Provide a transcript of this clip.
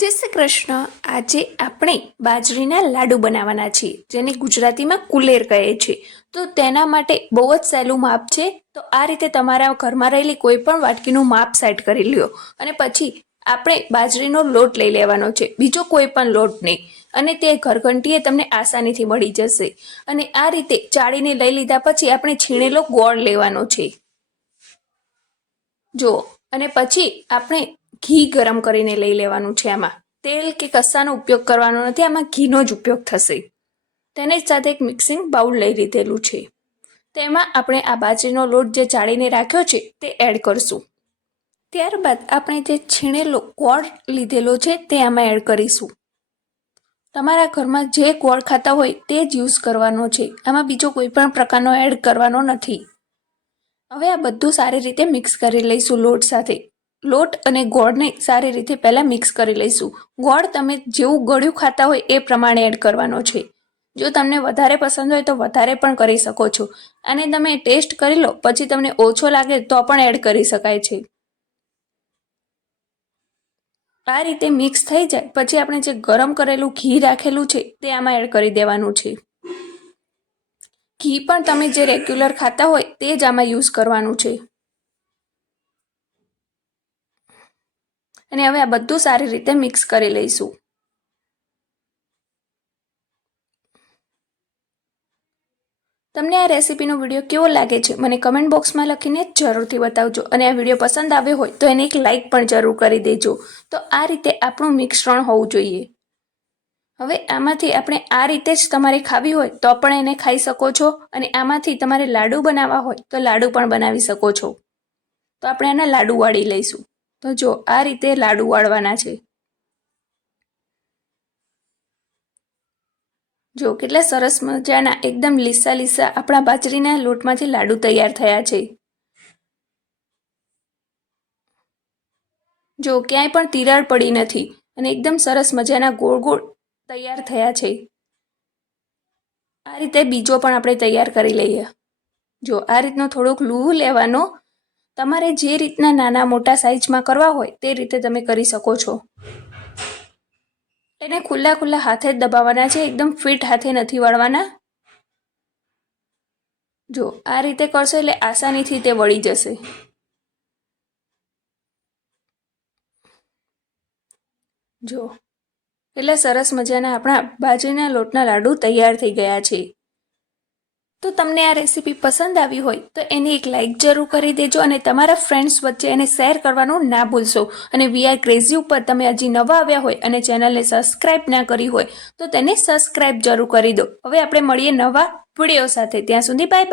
જય શ્રી કૃષ્ણ. આજે આપણે બાજરીના લાડુ બનાવવાના છીએ, જેને ગુજરાતીમાં કુલેર કહે છે. તો તેના માટે બહુ જ સહેલું માપ છે. તો આ રીતે તમારા ઘરમાં રહેલી કોઈ પણ વાટકીનું માપ સેટ કરી લ્યો. અને પછી આપણે બાજરીનો લોટ લઈ લેવાનો છે, બીજો કોઈ પણ લોટ નહીં. અને તે ઘરઘંટીએ તમને આસાનીથી મળી જશે. અને આ રીતે ચાળીને લઈ લીધા પછી આપણે છીણેલો ગોળ લેવાનો છે. જો અને પછી આપણે ઘી ગરમ કરીને લઈ લેવાનું છે આમાં. તેલ કે કસ્સાનો ઉપયોગ કરવાનો નથી, આમાં ઘીનો જ ઉપયોગ થશે. તેને સાથે એક મિક્સિંગ બાઉલ લઈ લીધેલું છે. તેમાં આપણે આ બાજરીનો લોટ જે ચાળીને રાખ્યો છે, તે એડ કરશું. ત્યારબાદ આપણે જે છીણેલો ગોળ લીધેલો છે, તે આમાં એડ કરીશું. તમારા ઘરમાં જે ગોળ ખાતા હોય, તે જ યુઝ કરવાનો છે. આમાં બીજો કોઈ પણ પ્રકારનો એડ કરવાનો નથી. હવે આ બધું સારી રીતે મિક્સ કરી લઈશું લોટ સાથે. લોટ અને ગોળને સારી રીતે પહેલાં મિક્સ કરી લઈશું. ગોળ તમે જેવું ગળ્યું ખાતા હોય એ પ્રમાણે એડ કરવાનો છે. જો તમને વધારે પસંદ હોય તો વધારે પણ કરી શકો છો. અને તમે ટેસ્ટ કરી લો, પછી તમને ઓછો લાગે તો પણ એડ કરી શકાય છે. આ રીતે મિક્સ થઈ જાય, પછી આપણે જે ગરમ કરેલું ઘી રાખેલું છે તે આમાં એડ કરી દેવાનું છે. ઘી પણ તમે જે રેગ્યુલર ખાતા હોય તે જ આમાં યુઝ કરવાનું છે. અને હવે આ બધું સારી રીતે મિક્સ કરી લઈશું. તમને આ રેસીપીનો વીડિયો કેવો લાગે છે, મને કમેન્ટ બોક્સમાં લખીને જરૂરથી બતાવજો. અને આ વીડિયો પસંદ આવ્યો હોય, તો એને એક લાઇક પણ જરૂર કરી દેજો. તો આ રીતે આપણું મિશ્રણ હોવું જોઈએ. હવે આમાંથી આપણે આ રીતે જ તમારે ખાવી હોય, તો પણ એને ખાઈ શકો છો. અને આમાંથી તમારે લાડુ બનાવવા હોય, તો લાડુ પણ બનાવી શકો છો. તો આપણે આના લાડુ વાળી લઈશું. તો જો આ રીતે લાડુ વાળવાના છે. જો કેટલા સરસ મજાના, એકદમ લીસા લીસા આપણા બાજરીના લોટમાંથી લાડુ તૈયાર થયા છે. જો ક્યાંય પણ તિરાડ પડી નથી અને એકદમ સરસ મજાના ગોળ ગોળ તૈયાર થયા છે. આ રીતે બીજો પણ આપણે તૈયાર કરી લઈએ. જો આ રીતનો થોડોક લૂહ લેવાનો તમારે જે રીતના નાના મોટા સાઇઝમાં કરવા હોય તે રીતે તમે કરી શકો છો. એને ખુલ્લા ખુલ્લા હાથે દબાવવાના છે, એકદમ ફિટ હાથે નથી વળવાના. જો, આ રીતે કરશો એટલે આસાનીથી તે વળી જશે. જો, એટલે સરસ મજાના આપણા બાજરીના લોટના લાડુ તૈયાર થઈ ગયા છે. તો તમને આ રેસીપી પસંદ આવી હોય, તો એને એક લાઇક જરૂર કરી દેજો અને તમારા ફ્રેન્ડ્સ વચ્ચે એને શેર કરવાનું ના ભૂલશો. અને વી આર ક્રેઝી ઉપર તમે હજી નવા આવ્યા હોય અને ચેનલને સબસ્ક્રાઇબ ના કરી હોય, તો તેને સબસ્ક્રાઇબ જરૂર કરી દો. હવે આપણે મળીએ નવા વીડિયો સાથે. ત્યાં સુધી બાય